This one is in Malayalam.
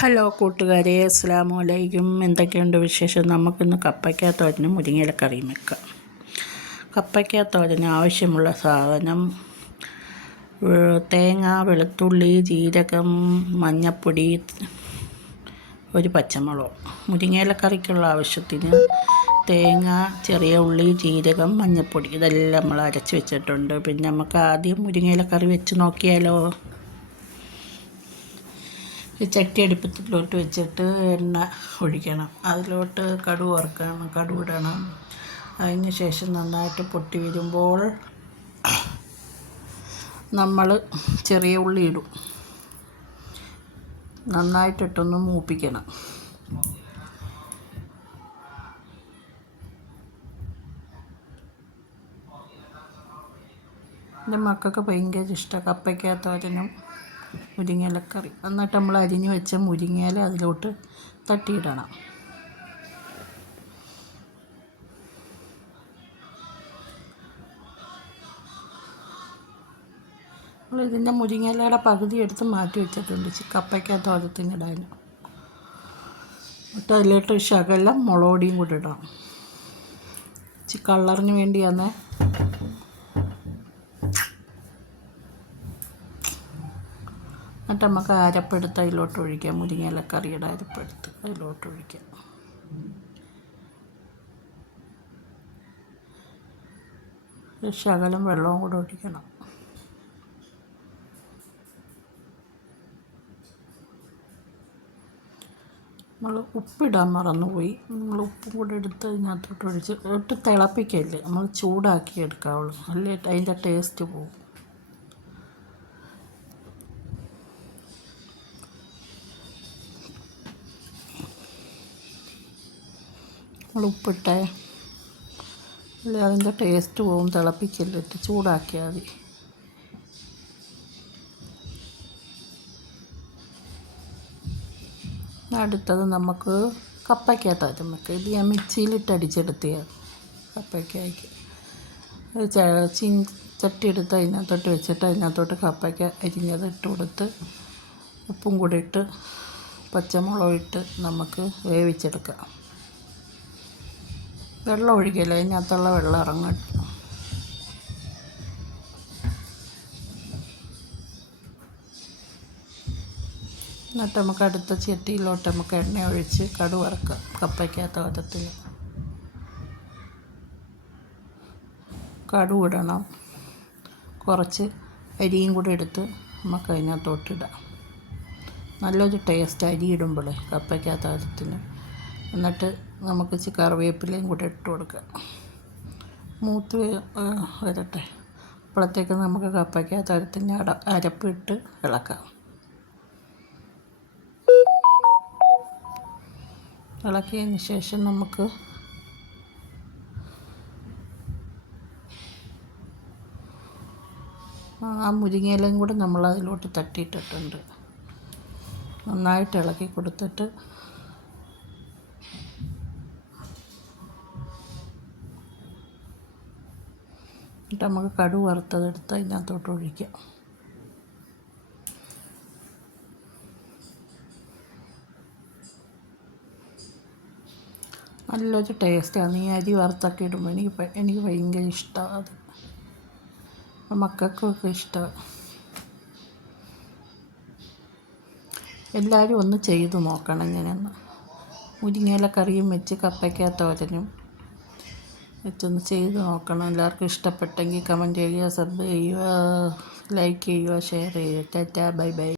ഹലോ കൂട്ടുകാരെ, അസ്സലാമു അലൈക്കും. എന്തൊക്കെയുണ്ട് വിശേഷം? നമുക്കിന്ന് കപ്പയ്ക്ക തോരനും മുരിങ്ങയില കറിയും വെക്കാം. കപ്പയ്ക്ക തോരന് ആവശ്യമുള്ള സാധനം: തേങ്ങ, വെളുത്തുള്ളി, ജീരകം, മഞ്ഞൾപ്പൊടി, ഒരു പച്ചമുളക്. മുരിങ്ങയില കറിക്കുള്ള ആവശ്യത്തിന് തേങ്ങ, ചെറിയ ഉള്ളി, ജീരകം, മഞ്ഞൾപ്പൊടി ഇതെല്ലാം നമ്മൾ അരച്ച് വെച്ചിട്ടുണ്ട്. പിന്നെ നമുക്ക് ആദ്യം മുരിങ്ങയില കറി വെച്ച് നോക്കിയാലോ. ചട്ടി അടുപ്പത്തിലോട്ട് വെച്ചിട്ട് എണ്ണ ഒഴിക്കണം. അതിലോട്ട് കടുക് വറുക്കണം, കടുക് ഇടണം. അതിന് ശേഷം നന്നായിട്ട് പൊട്ടി വരുമ്പോൾ നമ്മൾ ചെറിയ ഉള്ളി ഇടും. നന്നായിട്ടിട്ടൊന്ന് മൂപ്പിക്കണം. എൻ്റെ മക്കൾക്ക് ഭയങ്കര ഇഷ്ടമാണ് കപ്പയ്ക്ക തോരനും മുരിങ്ങയിലക്കറി. എന്നിട്ട് നമ്മൾ അരിഞ്ഞ് വെച്ച മുരിങ്ങയില അതിലോട്ട് തട്ടിയിടണം. നമ്മൾ ഇതിൻ്റെ മുരിങ്ങയിലയുടെ പകുതി എടുത്ത് മാറ്റി വെച്ചിട്ടുണ്ട് കപ്പയ്ക്ക തോരത്തിനിടാൻ. എന്നിട്ട് അതിലോട്ട് ശകലം മുളക് പൊടിയും കൂടി ഇടണം. കളറിന് വേണ്ടിയാണ്. എന്നിട്ട് നമുക്ക് അരപ്പെടുത്ത് അതിലോട്ട് ഒഴിക്കാം. മുരിങ്ങയില കറിയുടെ അരപ്പെടുത്ത് അതിലോട്ട് ഒഴിക്കാം. ശകലം വെള്ളവും കൂടെ ഒഴിക്കണം. നമ്മൾ ഉപ്പിടാൻ മറന്നുപോയി. നമ്മൾ ഉപ്പും കൂടെ എടുത്ത് ഇതിനകത്തോട്ട് ഒഴിച്ച് തിളപ്പിക്കല്ലേ, നമ്മൾ ചൂടാക്കി എടുക്കാവുള്ളൂ. അല്ലേ അതിൻ്റെ ടേസ്റ്റ് പോകും. നമ്മൾ ഉപ്പിട്ടേ അല്ലേ അതിൻ്റെ ടേസ്റ്റ് പോകും. തിളപ്പിക്കല്ലിട്ട് ചൂടാക്കിയാൽ മതി. അടുത്തത് നമുക്ക് കപ്പയ്ക്ക തോരൻ വെക്കാം. ഇത് ഞാൻ മിക്സിയിലിട്ട് അടിച്ചെടുത്തിയാണ് കപ്പയ്ക്കായ്ക്ക്. ചട്ടി എടുത്ത് അതിനകത്തോട്ട് വെച്ചിട്ട് അതിനകത്തോട്ട് കപ്പയ്ക്ക അരിഞ്ഞത് ഇട്ട് കൊടുത്ത് ഉപ്പും കൂടി ഇട്ട് പച്ചമുളകും ഇട്ട് നമുക്ക് വേവിച്ചെടുക്കാം. വെള്ളം ഒഴിക്കല്ലേ, അതിനകത്തുള്ള വെള്ളം ഇറങ്ങട്ടെ. എന്നിട്ട് നമുക്ക് അടുത്ത ചട്ടിയിലോട്ട് നമുക്ക് എണ്ണ ഒഴിച്ച് കടുക് വറുക്കാം. കപ്പയ്ക്ക തോരത്തിൽ കടുക് ഇടണം. കുറച്ച് അരിയും കൂടി എടുത്ത് നമുക്ക് അതിനകത്തോട്ടിടാം. നല്ലൊരു ടേസ്റ്റ് അരി ഇടുമ്പോഴേ കപ്പയ്ക്ക തോരത്തിന്. എന്നിട്ട് നമുക്ക് കറിവേപ്പിലയും കൂടെ ഇട്ട് കൊടുക്കാം. മൂത്ത് വരട്ടെ. അപ്പോഴത്തേക്ക് നമുക്ക് കപ്പയ്ക്ക തോരത്തിന് അരപ്പിട്ട് ഇളക്കാം. ഇളക്കിയതിന് ശേഷം നമുക്ക് ആ മുരിങ്ങയിലയും കൂടെ നമ്മൾ അതിലോട്ട് തട്ടിയിട്ടിട്ടുണ്ട്. നന്നായിട്ട് ഇളക്കി കൊടുത്തിട്ട് എന്നിട്ട് നമുക്ക് കടുക് വറുത്തതെടുത്ത് അതിനകത്തോട്ട് ഒഴിക്കാം. നല്ലൊരു ടേസ്റ്റാണ് ഈ അരി വറുത്തൊക്കെ ഇടുമ്പോൾ. എനിക്ക് ഭയങ്കര ഇഷ്ടമാണ് അത്. മക്കൾക്കൊക്കെ ഇഷ്ടമാണ്. എല്ലാവരും ഒന്ന് ചെയ്തു നോക്കണം. ഇങ്ങനെയൊന്ന് മുരിങ്ങയില കറിയും വെച്ച് കപ്പയ്ക്ക തോരനും വെച്ചൊന്ന് ചെയ്ത് നോക്കണം. എല്ലാവർക്കും ഇഷ്ടപ്പെട്ടെങ്കിൽ കമൻറ്റ് ചെയ്യുക, സബ് ചെയ്യുക, ലൈക്ക് ചെയ്യുക, ഷെയർ ചെയ്യുക. Tata, bye bye.